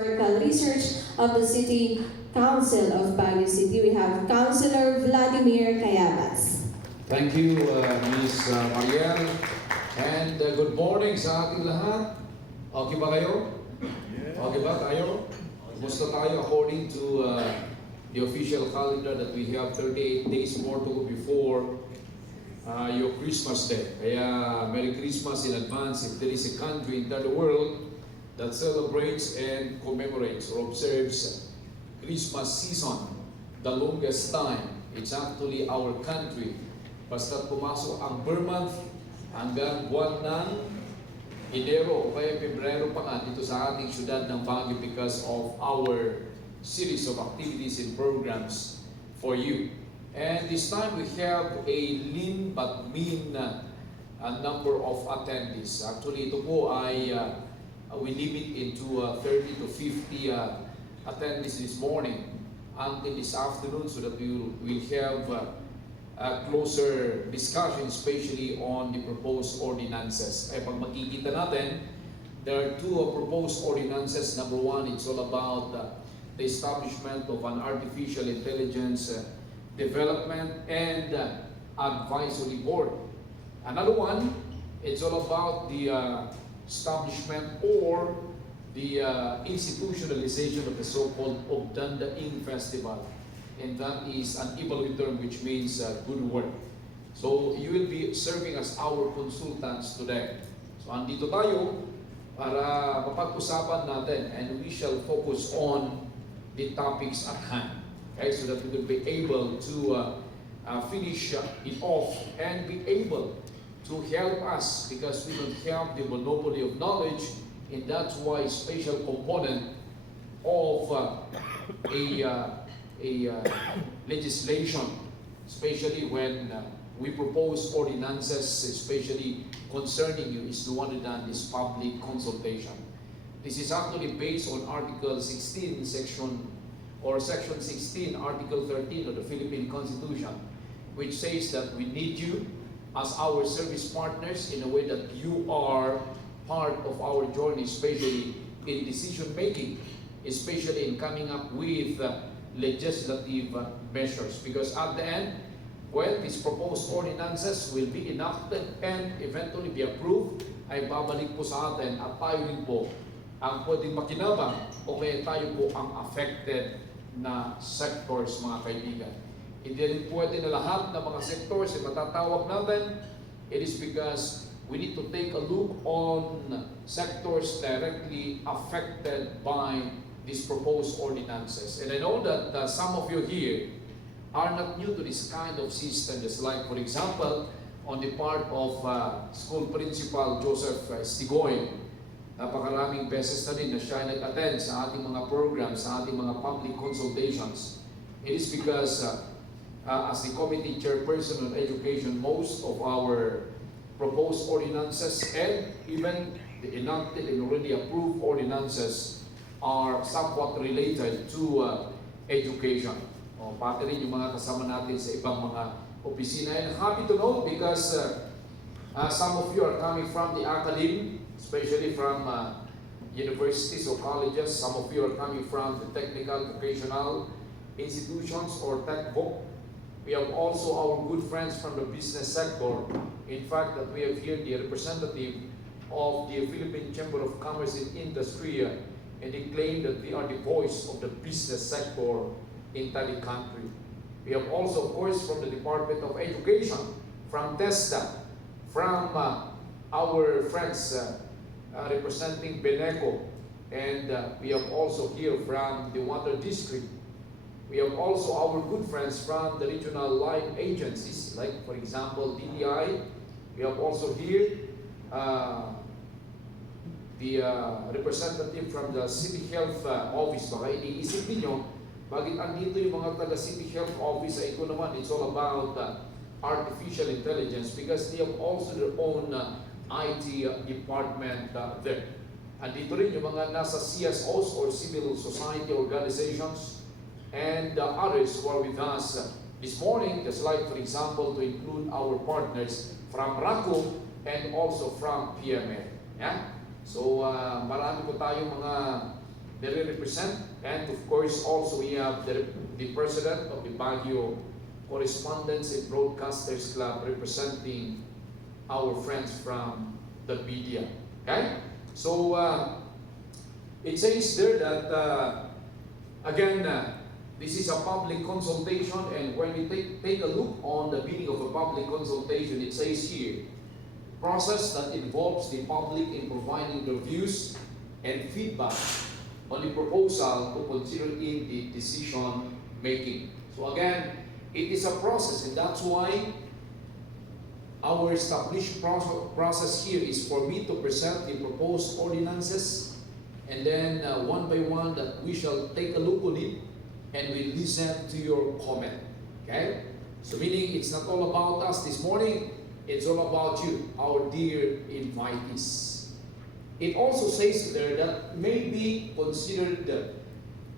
Historical Research of the City Council of Baguio City. We have Councilor Vladimir Cayabas. Thank you, Ms. Mariel. And good morning sa ating lahat. Okay ba kayo? Okay ba tayo? Kumusta tayo according to the official calendar that we have 38 days more to go before your Christmas Day. Kaya Merry Christmas in advance if there is a country in the world that celebrates and commemorates or observes Christmas season the longest time. It's actually our country. Basta pumasok ang per month hanggang buwan ng Enero o kaya Pebrero pa nga dito sa ating syudad ng Baguio because of our series of activities and programs for you. And this time we have a lean but mean number of attendees. Actually ito po ay we limit into 30 to 50 attendees this morning until this afternoon so that we will have a closer discussion, especially on the proposed ordinances. Pag makikita natin, there are two proposed ordinances. Number one, it's all about the establishment of an artificial intelligence development and advisory board. Another one, it's all about the establishment or the institutionalization of the so-called Ogdandaing Festival. And that is an Ibaloi term which means good work. So you will be serving as our consultants today. So andito tayo para mapag-usapan natin and we shall focus on the topics at hand. Okay, so that we will be able to finish it off and be able to help us because we don't have the monopoly of knowledge, and that's why special component of a legislation, especially when we propose ordinances, especially concerning you, is the one that done this public consultation. This is actually based on Article 16, Section 16, Article 13 of the Philippine Constitution, which says that we need you as our service partners in a way that you are part of our journey, especially in decision making, especially in coming up with legislative measures. Because at the end, when these proposed ordinances will be enacted and eventually be approved, ay babalik po sa atin at tayo rin po ang pwedeng makinabang o kaya tayo po ang affected na sectors, mga kaibigan. Hindi rin pwede na lahat ng mga sectors ay matatawag natin. It is because we need to take a look on sectors directly affected by these proposed ordinances. And I know that some of you here are not new to this kind of system. Just like, for example, on the part of School Principal Joseph Stigoy, napakaraming beses na rin na siya nag-attend sa ating mga programs, sa ating mga public consultations. It is because as the committee chairperson on education, most of our proposed ordinances and even the enacted and already approved ordinances are somewhat related to education. Pati rin yung mga kasama natin sa ibang mga opisina. And happy to know because some of you are coming from the academy, especially from universities or colleges. Some of you are coming from the technical, vocational institutions or tech book. We have also our good friends from the business sector. In fact, that we have here the representative of the Philippine Chamber of Commerce and Industry, and they claim that they are the voice of the business sector in the country. We have also, of course, from the Department of Education, from TESDA, from our friends representing Beneco, and we have also here from the Water District. We have also our good friends from the regional line agencies, like for example DTI. We have also here the representative from the City Health Office. Baka iniisip ninyo, bakit andito yung mga taga City Health Office? Ito naman, it's all about artificial intelligence because they have also their own IT department there. Andito rin yung mga nasa CSOs or civil society organizations and others who are with us this morning, just like for example to include our partners from RACO and also from PMA. Yeah? So marami po tayong mga they will represent. And of course, also we have the president of the Baguio Correspondents and Broadcasters Club representing our friends from the media. Okay? So, it says there that, again, this is a public consultation, and when we take a look on the meaning of a public consultation, it says here, process that involves the public in providing their views and feedback on the proposal to consider in the decision making. So again, it is a process, and that's why our established process here is for me to present the proposed ordinances, and then one by one that we shall take a look on it, and we listen to your comment. Okay? So meaning it's not all about us this morning, it's all about you, our dear invitees. It also says there that may be considered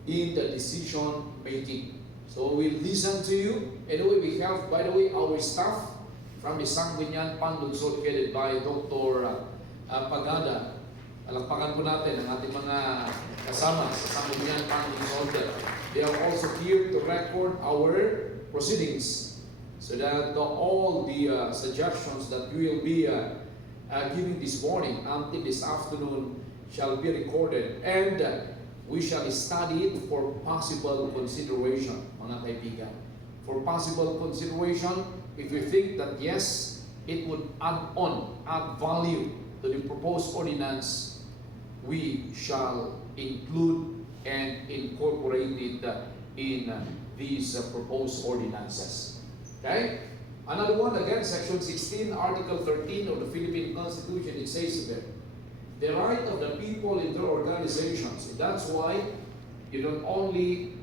in the decision making. So we listen to you. Anyway, we have, by the way, our staff from the Sangguniang Panlunsod headed by Dr. Pagada. Alakpakan po natin ang ating mga kasama sa Sangguniang Panlunsod. They are also here to record our proceedings so that all the suggestions that we will be giving this morning until this afternoon shall be recorded, and we shall study it for possible consideration, mga kaibigan. For possible consideration, if we think that yes, it would add value to the proposed ordinance, we shall include and incorporate it in these proposed ordinances. Okay? Another one, again, Section 16, Article 13 of the Philippine Constitution, it says there, the right of the people in their organizations. And that's why you don't only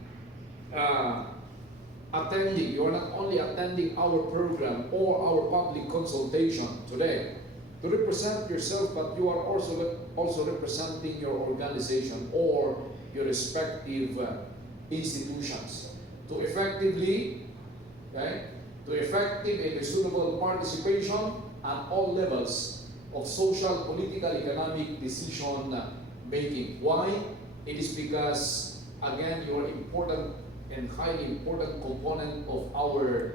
you're not only attending our program or our public consultation today to represent yourself, but you are also representing your organization or your respective institutions to effective and reasonable participation at all levels of social, political, economic decision making. Why? It is because, again, you are important and highly important component of our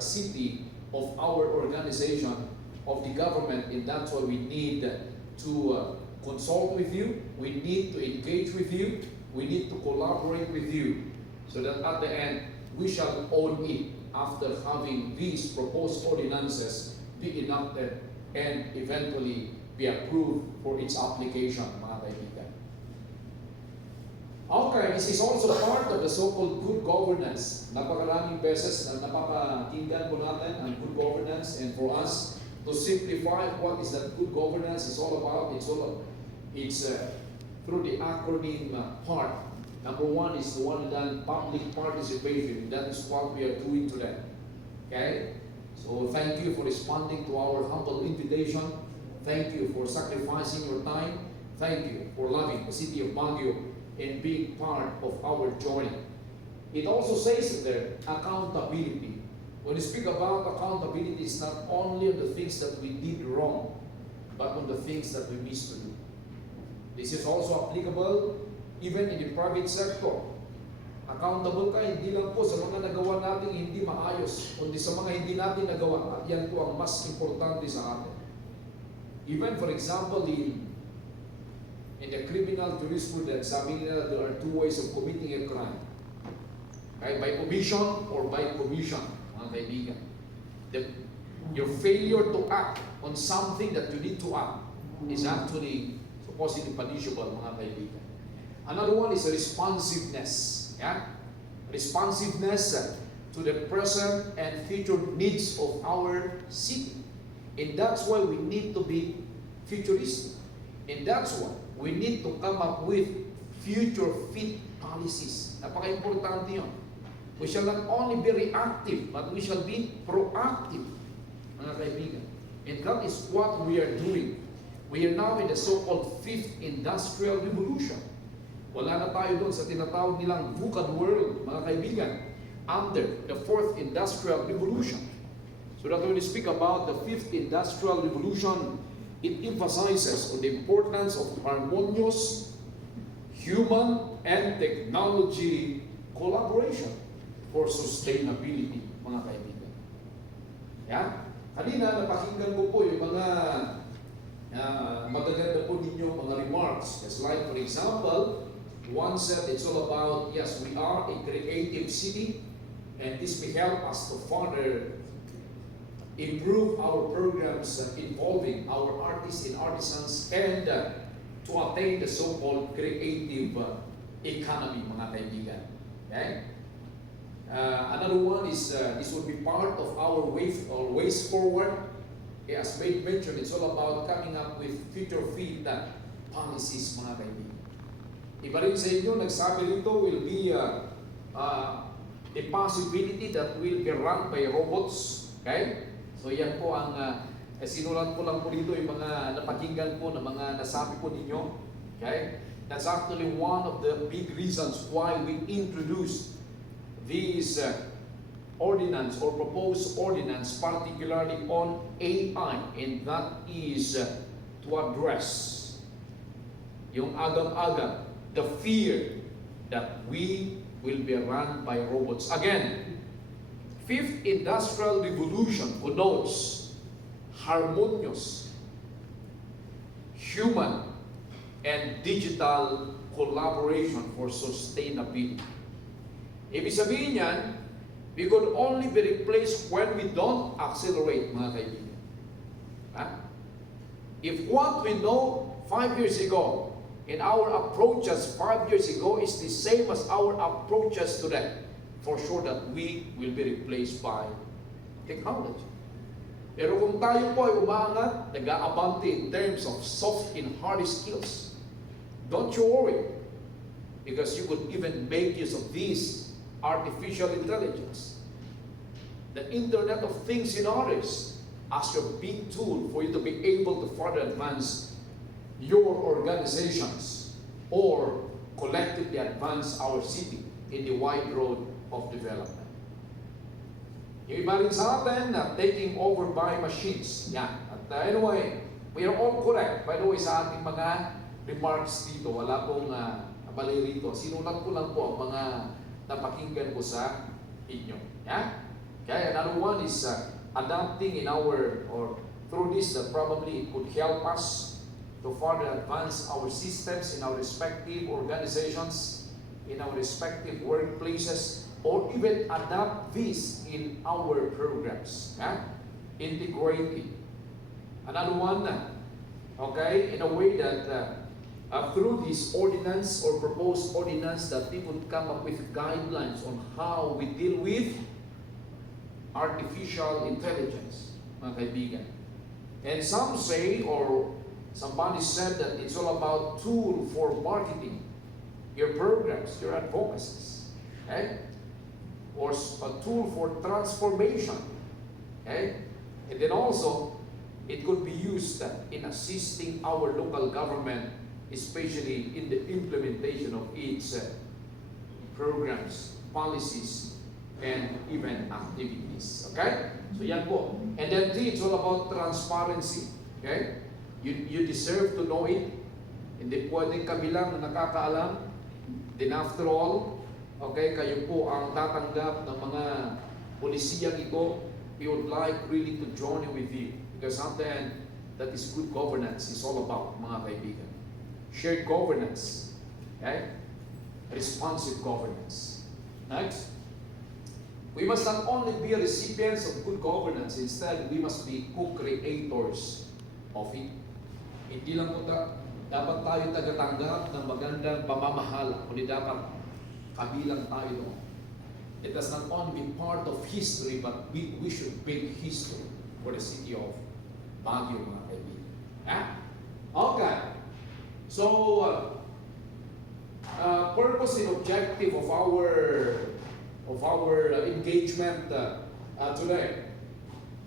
city, of our organization, of the government, and that's why we need to consult with you, we need to engage with you, we need to collaborate with you, so that at the end, we shall own it after having these proposed ordinances be enacted and eventually be approved for its application, mga kaibigan. Okay, this is also part of the so-called good governance. Napakaraming beses na napakakinggan po natin ang good governance, and for us to simplify what is that good governance is all about, it's through the acronym part. Number one is the one done public participation. That is what we are doing today. Okay? So thank you for responding to our humble invitation. Thank you for sacrificing your time. Thank you for loving the city of Baguio and being part of our journey. It also says there, accountability. When we speak about accountability, it's not only on the things that we did wrong, but on the things that we missed to do. This is also applicable even in the private sector. Accountable ka hindi lang po sa mga nagawa natin hindi maayos, kundi sa mga hindi natin nagawa, at yan po ang mas importante sa atin. Even for example, in the criminal jurisprudence, sabi nila there are two ways of committing a crime. Okay? By omission or by commission, mga kaibigan. Your failure to act on something that you need to act is actually supposedly punishable, mga kaibigan. Another one is responsiveness. Yeah? Responsiveness to the present and future needs of our city. And that's why we need to be futuristic. And that's why we need to come up with future fit policies. Napaka-importante yun. We shall not only be reactive, but we shall be proactive, mga kaibigan. And that is what we are doing. We are now in the so-called 5th Industrial Revolution. Wala na tayo doon sa tinatawag nilang VUCA world, mga kaibigan, under the 4th Industrial Revolution. So that when we speak about the 5th Industrial Revolution, it emphasizes on the importance of harmonious human and technology collaboration for sustainability, mga kaibigan. Yeah? Kanina, napakinggan ko po yung mga magaganda po ninyo mga remarks. Just like, for example, one said it's all about, yes, we are a creative city, and this may help us to further improve our programs involving our artists and artisans and to attain the so-called creative economy, mga kaibigan. Okay? Another one is this would be part of our ways forward. As made mention, it's all about coming up with future-fit policies, mga kaibigan. Iba rin sa inyo, nagsabi rito will be a possibility that will be run by robots. Okay? So yan po ang sinulat ko lang po dito yung mga napakinggan po na mga nasabi po ninyo. Okay? That's actually one of the big reasons why we introduced these ordinance or proposed ordinance, particularly on AI, and that is to address yung agam-agam, the fear that we will be run by robots. Again, fifth industrial revolution connotes harmonious human and digital collaboration for sustainability. Ibig sabihin yan, we could only be replaced when we don't accelerate, mga kaibigan. If what we know 5 years ago and our approaches 5 years ago is the same as our approaches today, for sure that we will be replaced by technology. Pero kung tayo po ay umaangat, nag-aabante in terms of soft and hard skills, don't you worry, because you could even make use of this artificial intelligence, the Internet of Things in others, as your big tool for you to be able to further advance your organizations or collectively advance our city in the wide road of development. Yung iba rin sa atin na taking over by machines. Yan. At anyway, we are all correct. By the way, sa ating mga remarks dito, wala pong mali rito. Sinulat ko lang po ang mga napakinggan ko sa inyo. Yeah? Okay, another one is adapting in our, or through this, that probably it could help us to further advance our systems in our respective organizations, in our respective workplaces, or even adapt this in our programs. Yeah? Integrating. Another one, okay, in a way that through this ordinance or proposed ordinance that we would come up with guidelines on how we deal with artificial intelligence, mga kaibigan. And some say, or somebody said that it's all about tool for marketing your programs, your advocacies, okay? Or a tool for transformation, okay? And then also, it could be used in assisting our local government, especially in the implementation of its programs, policies, and even activities. Okay? So yan po. And then it's all about transparency. Okay? You deserve to know it. Hindi pwedeng kami lang na nakakaalam. Then after all, okay, kayo po ang tatanggap ng mga polisiyang ito. We would like really to join with you. Because at the end, that is good governance is all about, mga kaibigan. Shared governance, okay? Responsive governance. Next, we must not only be recipients of good governance, instead we must be co-creators of it. Hindi lang po dapat tayo tagatanggap ng magandang pamamahala, kundi dapat kabilang tayo doon. It does not only be part of history, but we should build history for the city of Baguio, mga kaibigan. Okay. So, purpose and objective of our engagement today,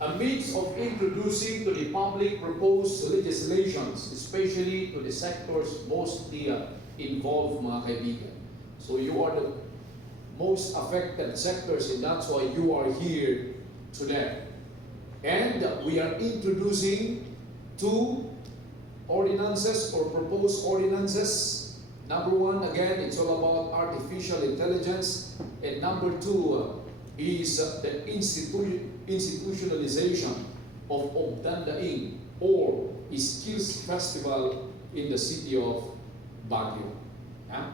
amidst of introducing to the public proposed legislations, especially to the sectors mostly involved, mga kaibigan. So you are the most affected sectors, and that's why you are here today. And we are introducing two ordinances or proposed ordinances Number one, again, it's all about artificial intelligence. And number two is the institutionalization of Obdandaing or Skills Festival in the city of Baguio. Yeah?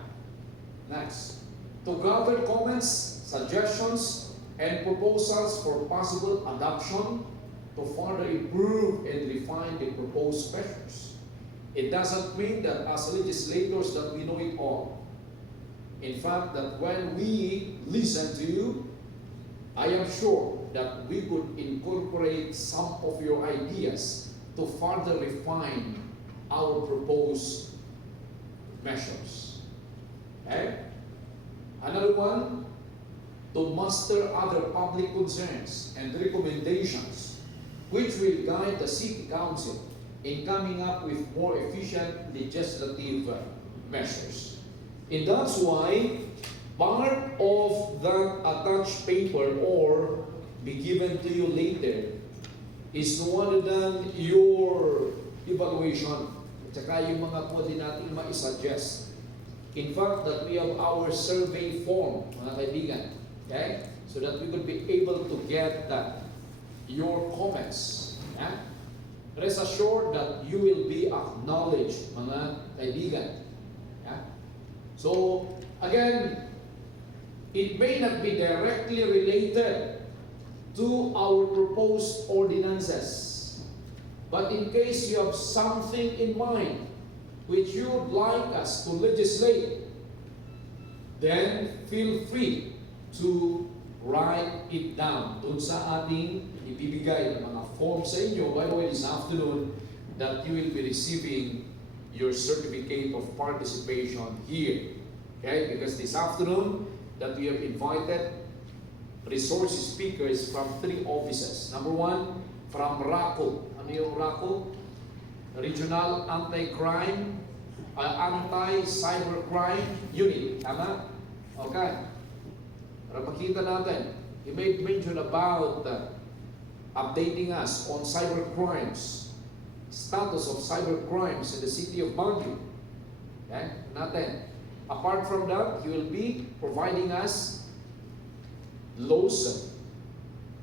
Next. To gather comments, suggestions, and proposals for possible adoption to further improve and refine the proposed measures. It doesn't mean that as legislators that we know it all. In fact, that when we listen to you, I am sure that we could incorporate some of your ideas to further refine our proposed measures. Okay? Another one, to master other public concerns and recommendations which will guide the City Council in coming up with more efficient legislative measures. And that's why part of that attached paper or be given to you later is no other than your evaluation at saka yung mga pwede natin ma-suggest. In fact, that we have our survey form, mga kaibigan, okay? So that we could be able to get your comments. Yeah? Rest assured that you will be acknowledged, mga kaibigan. Yeah? So, again, it may not be directly related to our proposed ordinances. But in case you have something in mind which you would like us to legislate, then feel free to write it down dun sa ating ibibigay ng mga form sa inyo. By the way, this afternoon, that you will be receiving your certificate of participation here. Okay? Because this afternoon, that we have invited resource speakers from 3 offices. Number 1, from RACO. Ano yung RACO? Regional Anti-Crime, Anti-Cybercrime Unit. Tama? Okay. Para makita natin, he made mention about updating us on cybercrimes, status of cybercrimes in the city of Baguio. Okay? Natin. Apart from that, he will be providing us laws,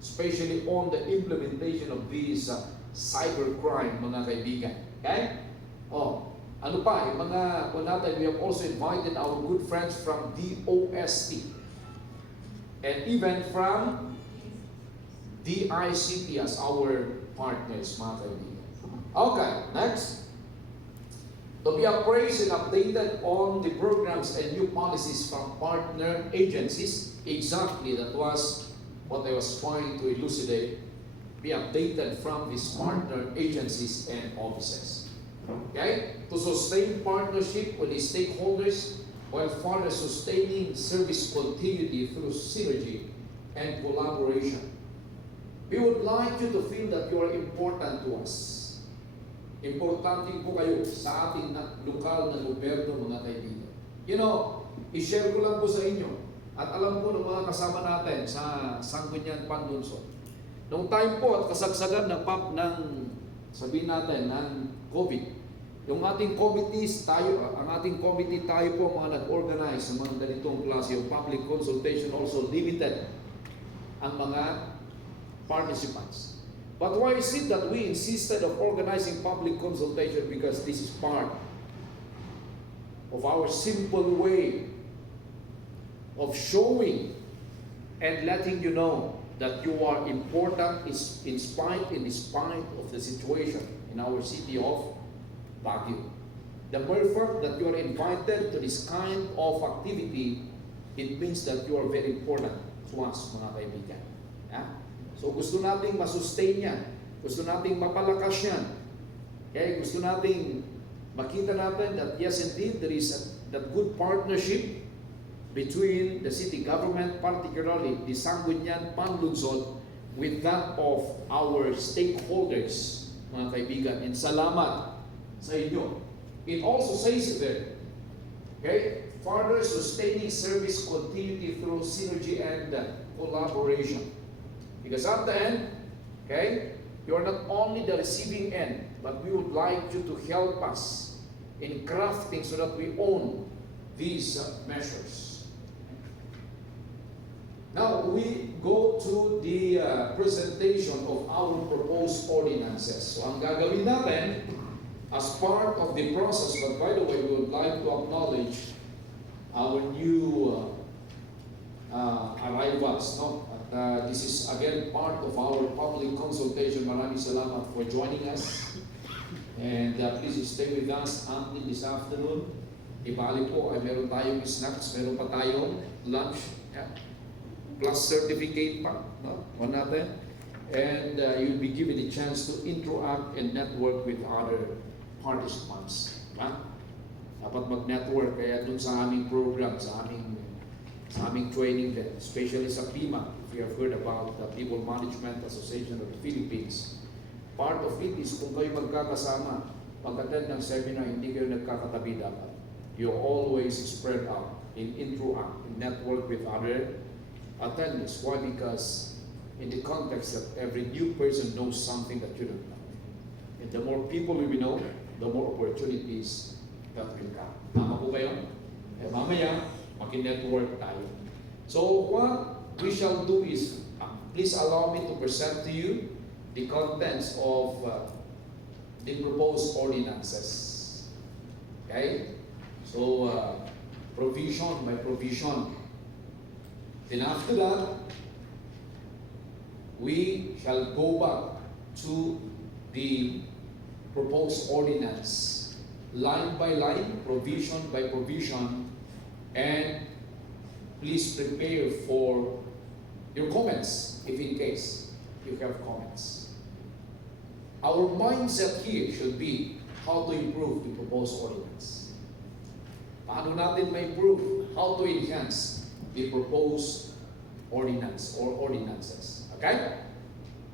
especially on the implementation of these cybercrime, mga kaibigan. Okay? Oh, ano pa, yung mga natin, we have also invited our good friends from DOST and even from DICT as our partners, mga kaibigan. Okay, next. To be appraised and updated on the programs and new policies from partner agencies. Exactly, that was what I was trying to elucidate. Be updated from these partner agencies and offices. Okay? To sustain partnership with the stakeholders while further sustaining service continuity through synergy and collaboration. We would like you to feel that you are important to us. Importante po kayo sa ating lokal na gobyerno, mga kaibigan. You know, i-share ko lang po sa inyo at alam po ng mga kasama natin sa Sangguniang Panlunsod. Noong time po at kasagsagan ng sabihin natin, ng COVID, yung ating committees tayo, ang ating committee tayo po mga nag-organize ng mga ganitong klase of public consultation, also limited ang mga participants. But why is it that we insisted of organizing public consultation? Because this is part of our simple way of showing and letting you know that you are important in spite of the situation in our city of Baguio. The mere fact that you are invited to this kind of activity, it means that you are very important to us, mga kaibigan. Yeah? So gusto nating masustain yan. Gusto nating mapalakas yan. Okay? Gusto nating makita natin that yes indeed, there is that good partnership between the city government, particularly the Sangguniang Panlunsod, with that of our stakeholders, mga kaibigan. And salamat sa inyo. It also says there, okay, further sustaining service continuity through synergy and collaboration. Because at the end, okay, you are not only the receiving end, but we would like you to help us in crafting so that we own these measures. Now we go to the presentation of our proposed ordinances. So ang gagawin natin as part of the process, but by the way, we would like to acknowledge our new arrivals. No? At, this is again part of our public consultation. Maraming salamat for joining us. And please stay with us until this afternoon. Ibali po ay meron tayong snacks, meron pa tayong lunch. Yeah. Plus certificate pa, no? One natin. And you'll be given a chance to interact and network with other participants. Diba? Dapat mag-network kaya dun sa aming program, sa aming training din, especially sa PIMA, if you have heard about the People Management Association of the Philippines. Part of it is kung kayo magkakasama, pag-attend ng seminar, hindi kayo nagkakatabi dapat. You always spread out and interact and network with other attendance. Why? Because in the context that every new person knows something that you don't know. And the more people we know, the more opportunities that will come. Tama po kayo? Eh, mamaya, maki-network tayo. So what we shall do is, please allow me to present to you the contents of the proposed ordinances. Okay? So, provision by provision. Then after that, we shall go back to the proposed ordinance, line by line, provision by provision, and please prepare for your comments, if in case you have comments. Our mindset here should be how to improve the proposed ordinance. Paano natin ma-improve? How to enhance the proposed ordinance or ordinances. Okay?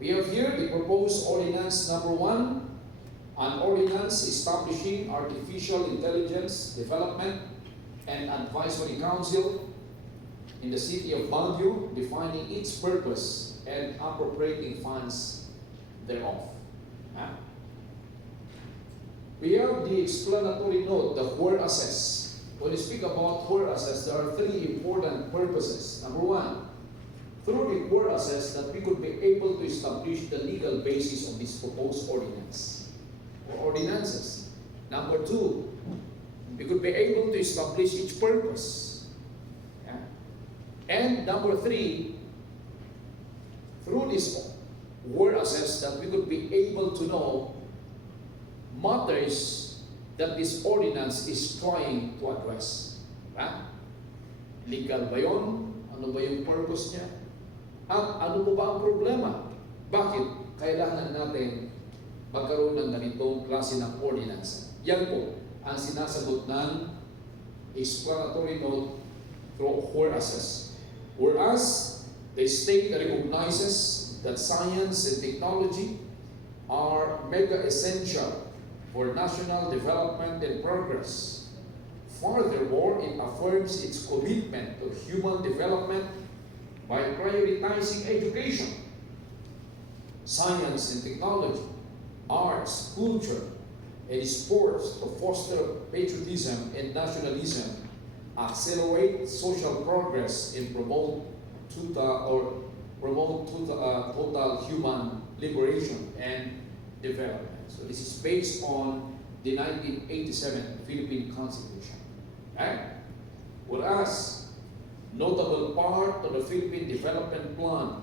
We have here the proposed ordinance number 1, an ordinance establishing artificial intelligence development and advisory council in the city of Baguio, defining its purpose and appropriating funds thereof. We have the explanatory note, the whereases. When we speak about whereases, there are 3 important purposes. Number 1, through the whereases that we could be able to establish the legal basis of this proposed ordinance or ordinances. Number 2, we could be able to establish its purpose. Yeah? And number 3, through this whereases that we could be able to know matters that this ordinance is trying to address. Ha? Legal ba yun? Ano ba yung purpose niya? At ano po ba ang problema? Bakit kailangan natin magkaroon ng ganitong klase ng ordinance? Yan po ang sinasagot ng explanatory note through whereases. Whereas the state recognizes that science and technology are mega essential for national development and progress. Furthermore, it affirms its commitment to human development by prioritizing education, science and technology, arts, culture, and sports to foster patriotism and nationalism, accelerate social progress, and promote total human liberation and development. So this is based on the 1987 Philippine Constitution. Right? Whereas, notable part of the Philippine Development Plan,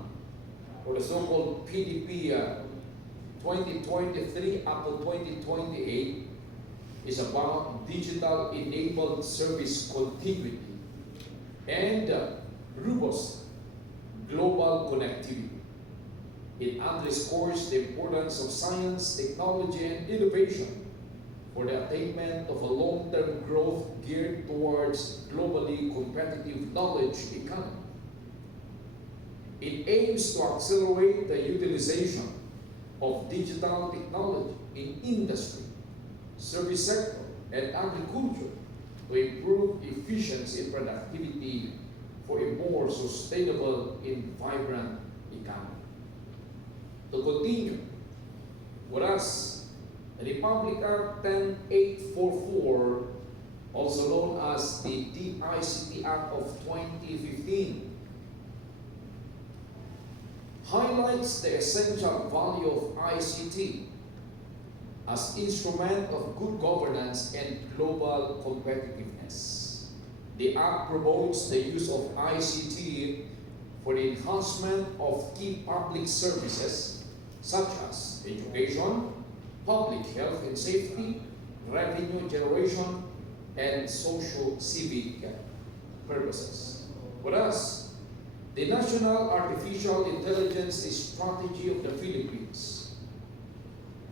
or the so-called PDP 2023 up to 2028, is about digital-enabled service continuity and robust global connectivity. It underscores the importance of science, technology, and innovation for the attainment of a long-term growth geared towards globally competitive knowledge economy. It aims to accelerate the utilization of digital technology in industry, service sector, and agriculture to improve efficiency and productivity for a more sustainable and vibrant economy. To continue, whereas Republic Act 10844 also known as the DICT Act of 2015, highlights the essential value of ICT as instrument of good governance and global competitiveness. The Act promotes the use of ICT for the enhancement of key public services such as education, public health and safety, revenue generation, and social civic purposes. Whereas the National Artificial Intelligence Strategy of the Philippines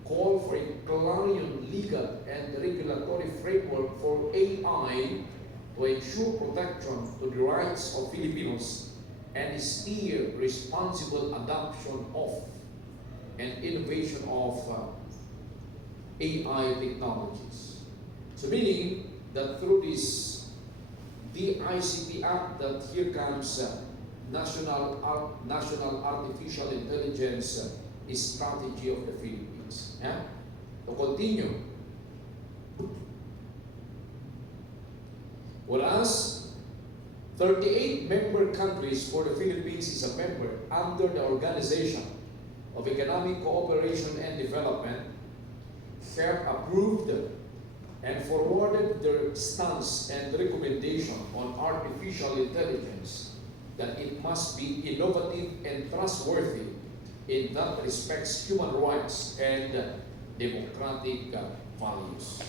call for a clarion legal and regulatory framework for AI to ensure protection to the rights of Filipinos and steer responsible adoption of and innovation of AI technologies. So meaning that through this DICT Act, that here comes National Artificial Intelligence Strategy of the Philippines. Yeah? To continue. Whereas 38 member countries for the Philippines is a member under the Organization of Economic Cooperation and Development, have approved and forwarded their stance and recommendation on artificial intelligence, that it must be innovative and trustworthy in that respects human rights and democratic values.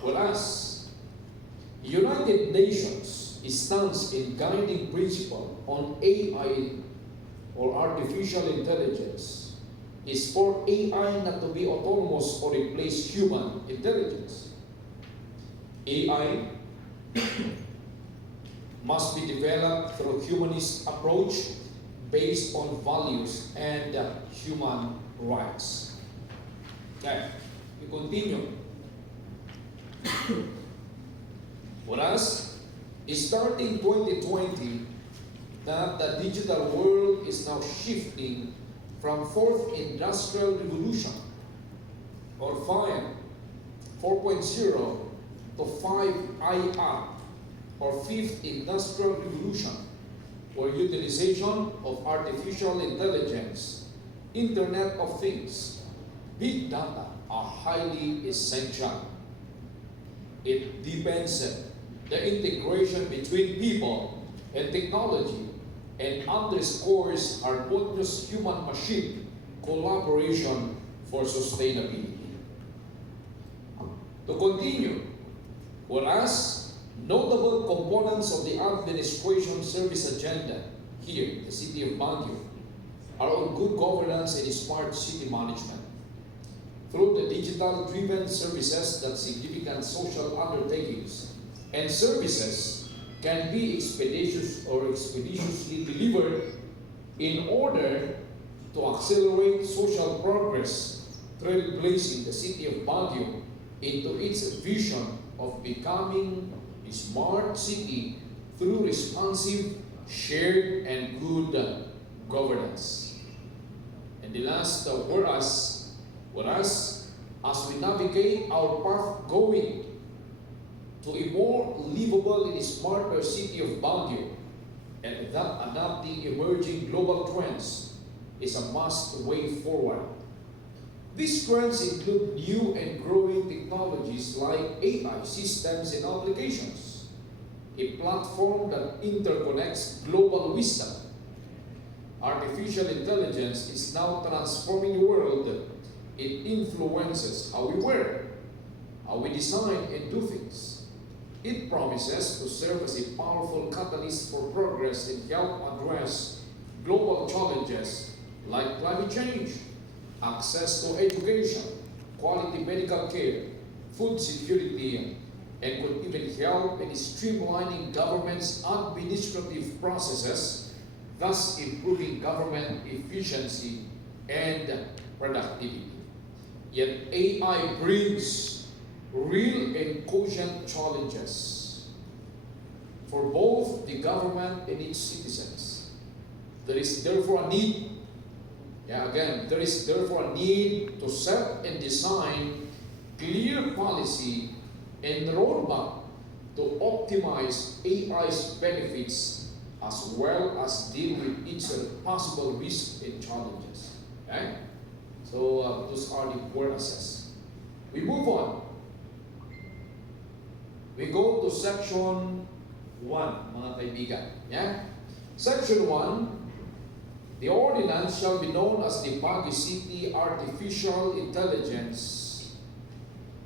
Whereas United Nations stands in guiding principle on AI or artificial intelligence is for AI not to be autonomous or replace human intelligence. AI must be developed through humanist approach based on values and human rights. Okay, we continue. Whereas, starting 2020, that the digital world is now shifting from fourth industrial revolution or 4.0 to 5IR or fifth industrial revolution, or utilization of artificial intelligence, Internet of Things, big data are highly essential. It deepens the integration between people and technology and underscores harmonious human-machine collaboration for sustainability. To continue, whereas notable components of the administration service agenda here, the city of Baguio, are on good governance and smart city management. Through the digital-driven services that significant social undertakings and services can be expeditiously delivered in order to accelerate social progress, trailblazing the city of Baguio into its vision of becoming a smart city through responsive, shared, and good governance. And the last, whereas, as we navigate our path going to a more livable and smarter city of Baguio, and that adapting emerging global trends is a must way forward. These trends include new and growing technologies like AI systems and applications, a platform that interconnects global wisdom. Artificial intelligence is now transforming the world. It influences how we work, how we design and do things. It promises to serve as a powerful catalyst for progress and help address global challenges like climate change, access to education, quality medical care, food security, and could even help in streamlining government's administrative processes, thus improving government efficiency and productivity. Yet AI brings real and cogent challenges for both the government and its citizens. There is therefore a need there is therefore a need to set and design clear policy and roadmap to optimize AI's benefits as well as deal with its possible risks and challenges. Okay? So those are the purposes. We move on. We go to section 1, mga kaibigan. Yeah? Section 1, the ordinance shall be known as the Baguio City Artificial Intelligence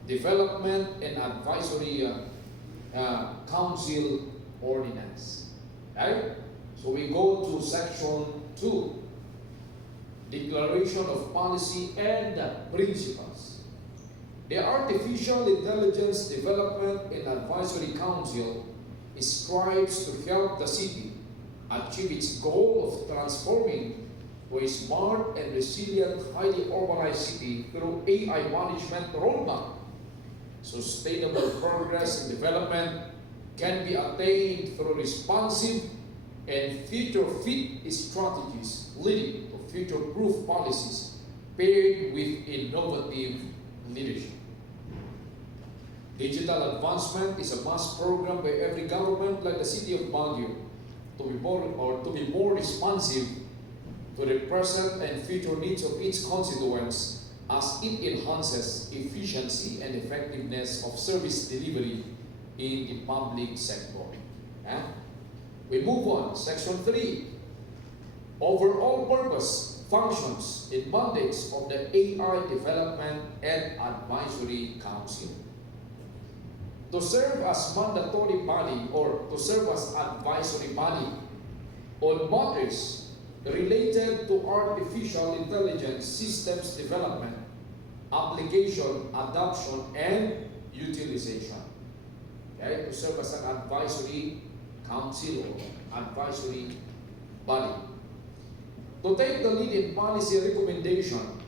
Development and Advisory Council Ordinance. Right? So we go to section 2, Declaration of Policy and Principles. The Artificial Intelligence Development and Advisory Council strives to help the city achieve its goal of transforming to a smart and resilient, highly urbanized city through AI management roadmap. Sustainable progress and development can be attained through responsive and future-fit strategies leading to future-proof policies paired with innovative leadership. Digital advancement is a must program by every government like the city of Baguio to be more responsive to the present and future needs of its constituents as it enhances efficiency and effectiveness of service delivery in the public sector. We move on. Section 3. Overall purpose, functions, and mandates of the AI Development and Advisory Council. To serve as mandatory body or to serve as advisory body on matters related to artificial intelligence systems development, application, adoption, and utilization. Okay? To serve as an advisory council or advisory body. To take the lead in policy recommendation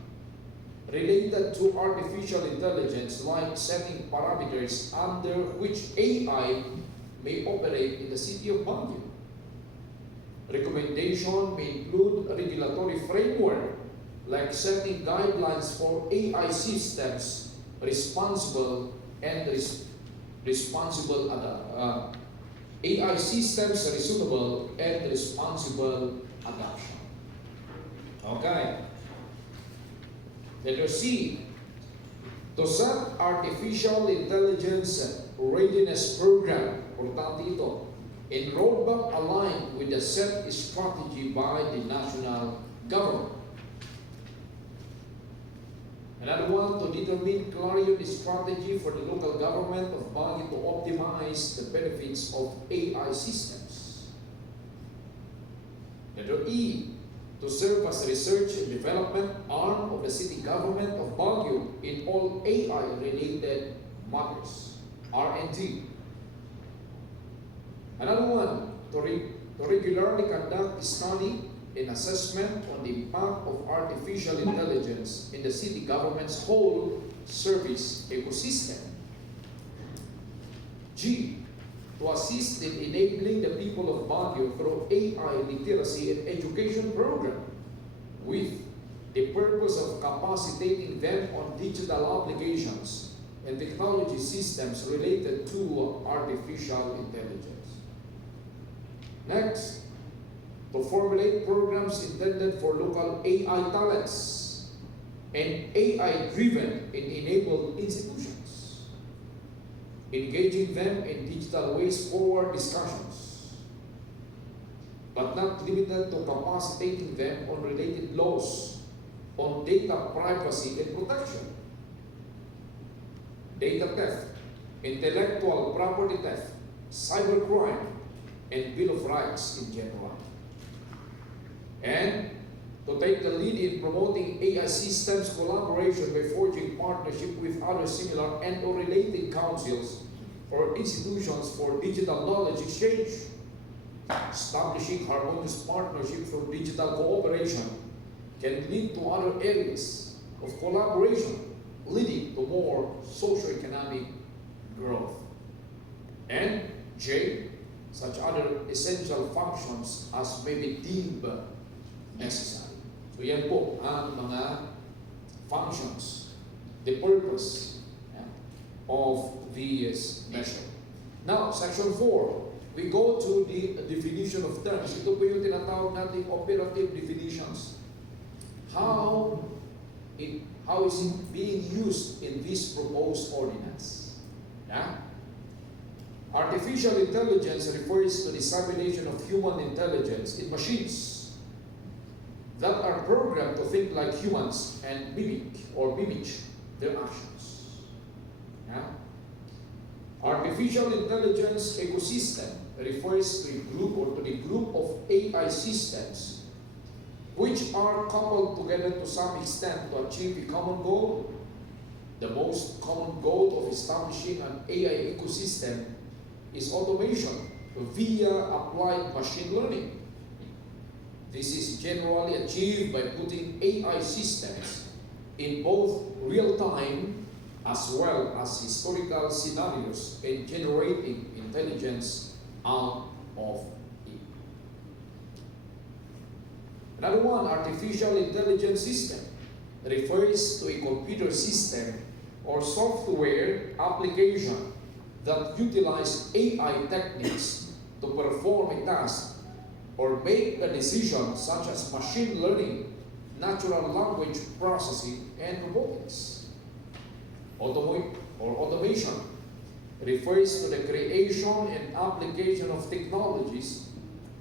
related to artificial intelligence, like setting parameters under which AI may operate in the city of Baguio. Recommendation may include a regulatory framework, like setting guidelines for AI systems responsible and responsible AI systems reasonable and responsible adoption. Okay. Letter C. To set artificial intelligence readiness program, importante ito, in roadmap aligned with the set strategy by the national government. Another one, to determine clarity strategy for the local government of Baguio to optimize the benefits of AI systems. Letter E. To serve as research and development arm of the city government of Baguio in all AI-related matters, R&D. Another one, to regularly conduct study and assessment on the impact of artificial intelligence in the city government's whole service ecosystem. G. To assist in enabling the people of Baguio through AI literacy and education program with the purpose of capacitating them on digital applications and technology systems related to artificial intelligence. Next, to formulate programs intended for local AI talents and AI-driven and enabled institutions, engaging them in digital ways forward discussions, but not limited to capacitating them on related laws on data privacy and protection, data theft, intellectual property theft, cybercrime, and Bill of Rights in general. And to take the lead in promoting AI systems collaboration by forging partnership with other similar and or related councils or institutions for digital knowledge exchange, establishing harmonious partnerships for digital cooperation can lead to other areas of collaboration, leading to more socioeconomic growth. And J, such other essential functions as may be deemed necessary. So yan po ang mga functions, the purpose of this measure. Now, section 4, we go to the definition of terms. Ito po yung tinatawag nating operative definitions. How is it being used in this proposed ordinance? Yeah? Artificial intelligence refers to the simulation of human intelligence in machines that are programmed to think like humans and mimic their actions. Yeah? Artificial intelligence ecosystem refers to a group or to the group of AI systems which are coupled together to some extent to achieve a common goal. The most common goal of establishing an AI ecosystem is automation via applied machine learning. This is generally achieved by putting AI systems in both real-time as well as historical scenarios and generating intelligence out of it. Another one, artificial intelligence system, refers to a computer system or software application that utilize AI techniques to perform a task or make a decision such as machine learning, natural language processing, and robotics. Automation refers to the creation and application of technologies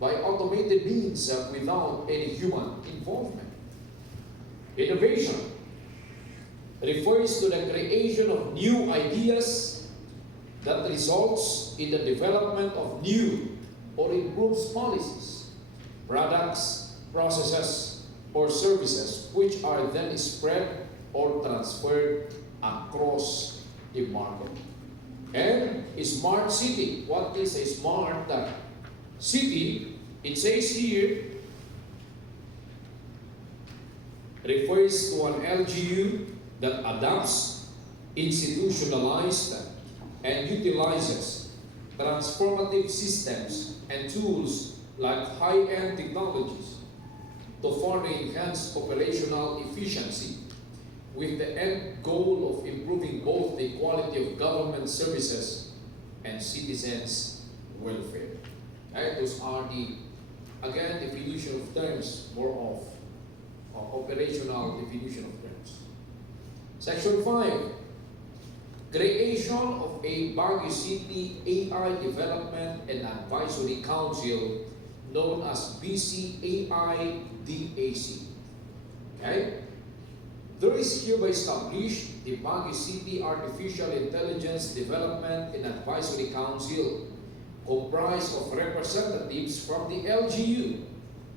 by automated means without any human involvement. Innovation refers to the creation of new ideas that results in the development of new or improves policies, products, processes, or services which are then spread or transferred across the market. And a smart city. What is a smart city? It says here, refers to an LGU that adapts, institutionalized, and utilizes transformative systems and tools like high-end technologies to further enhance operational efficiency with the end goal of improving both the quality of government services and citizens' welfare. Okay? Those are the, again, definition of terms, more of operational definition of terms. Section 5, creation of a Baguio City AI Development and Advisory Council known as BCAI-DAC. Okay? There is hereby established the Baguio City Artificial Intelligence Development and Advisory Council, comprised of representatives from the LGU,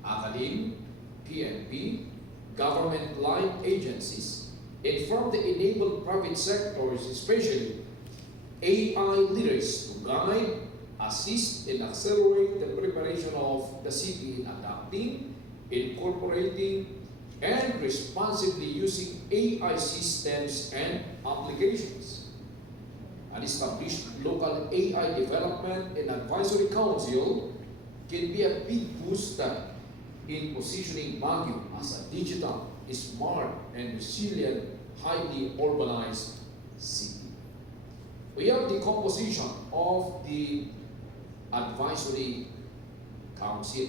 academe, PNP, government line agencies, and from the enabled private sectors, especially AI leaders to guide, assist, and accelerate the preparation of the city in adapting, incorporating, and responsibly using AI systems and applications. An established local AI development and advisory council can be a big booster in positioning Baguio as a digital, smart, and resilient, highly urbanized city. We have the composition of the advisory council.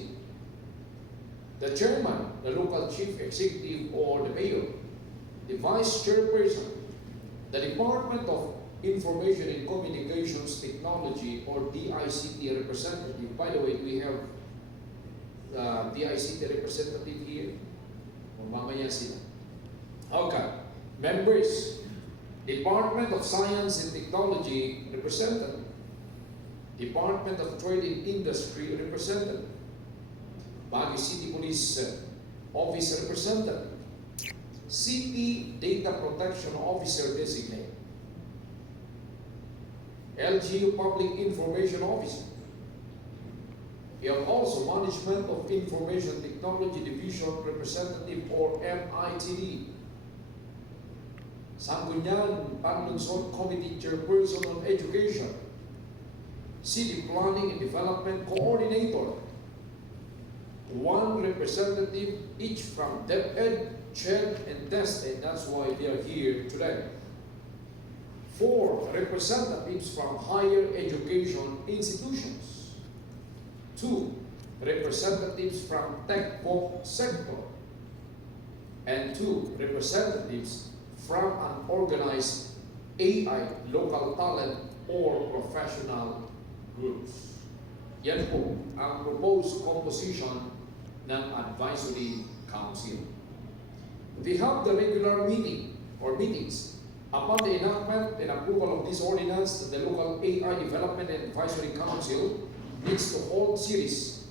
The chairman, the local chief executive or the mayor, the vice chairperson, the Department of Information and Communications Technology or DICT representative. By the way, we have DICT representative here. O mamaya sila. Okay. Members, Department of Science and Technology representative. Department of Trade and Industry representative. Baguio City Police Office representative. City Data Protection Officer designate. LGU Public Information Officer. You have also Management of Information Technology Division Representative or MITD. Sangguniang Panlunsod Committee Chairperson on Education. City Planning and Development Coordinator. One representative each from DepEd, CHED, and DEST, and that's why they are here today. 4 representatives from higher education institutions. 2 representatives from tech sector. And 2 representatives from an organized AI local talent or professional groups. Yan po ang proposed composition ng Advisory Council. We have the regular meeting or meetings. Upon the enactment and approval of this ordinance, the local AI Development and Advisory Council needs to hold series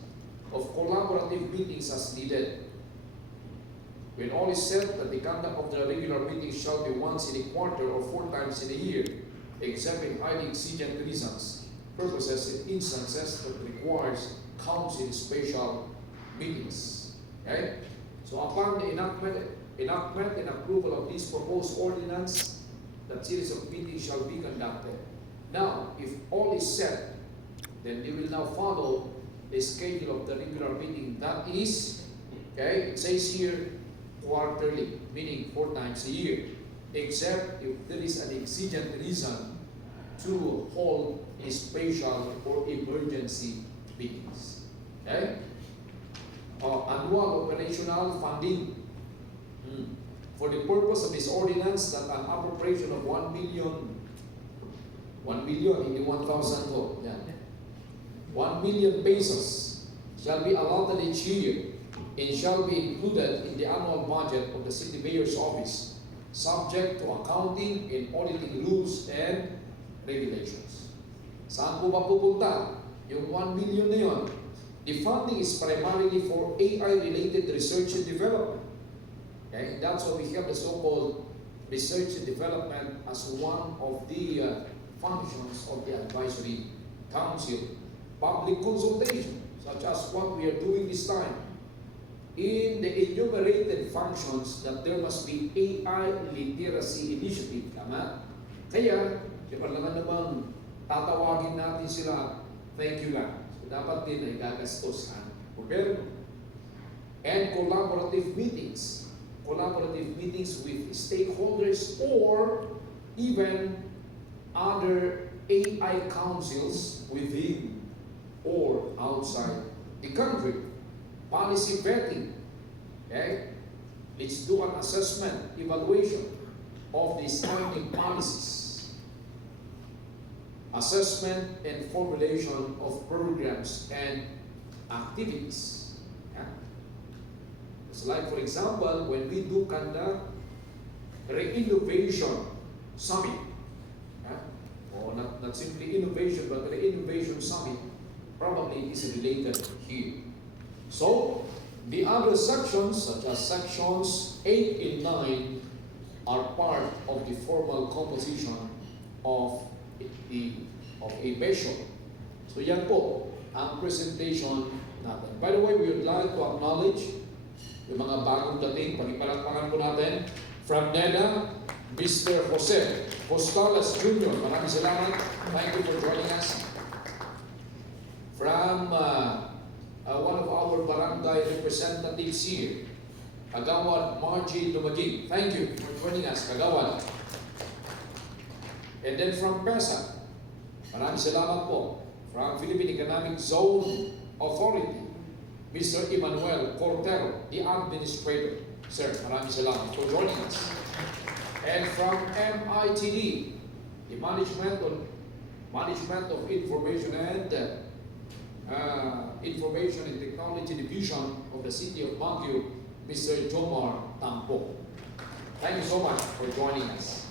of collaborative meetings as needed. When all is said, that the conduct of the regular meetings shall be once in a quarter or 4 times in a year, except in highly exigent reasons, purposes, and instances that requires council special meetings. Okay? So upon the enactment and approval of this proposed ordinance, that series of meetings shall be conducted. Now, if all is set, then they will now follow the schedule of the regular meeting. That is, okay, it says here, quarterly, meaning 4 times a year, except if there is an exigent reason to hold a special or emergency meetings. Okay? Annual operational funding. For the purpose of this ordinance, that an appropriation of 1 million, hindi 1,000 po, yan. 1 million pesos shall be allotted each year and shall be included in the annual budget of the City Mayor's Office, subject to accounting and auditing rules and regulations. Saan po ba pupunta yung 1 million na yun? The funding is primarily for AI-related research and development. Okay? That's why we have the so-called research and development as one of the functions of the Advisory Council. Public consultation, such as what we are doing this time. In the enumerated functions that there must be AI literacy initiative. Tama? Kaya, di ba naman tatawagin natin sila, thank you lang. So, dapat din ay gagastos ang gobyerno. And collaborative meetings with stakeholders or even other AI councils within or outside the country. Policy vetting. Okay? Let's do an assessment, evaluation of the standing policies. Assessment and formulation of programs and activities. Yeah? It's like, for example, when we do conduct re-innovation summit, or not simply innovation, but re-innovation summit, probably is related here. So, the other sections, such as sections 8 and 9, are part of the formal composition of a measure. So, yan po ang presentation natin. By the way, we would like to acknowledge yung mga bagong dating, pagipalakpakan po natin, from NEDA, Mr. Jose Postales Jr. Maraming salamat. Thank you for joining us. From one of our barangay representatives here, Kagawad Margie Lumagig. Thank you for joining us, Kagawad. And then from PESA, maraming salamat po. From Philippine Economic Zone Authority, Mr. Emmanuel Cortero, the Administrator. Sir, maraming salamat for joining us. And from MITD, the Management of Information and Technology Division of the City of Baguio, Mr. Jomar Tampo. Thank you so much for joining us.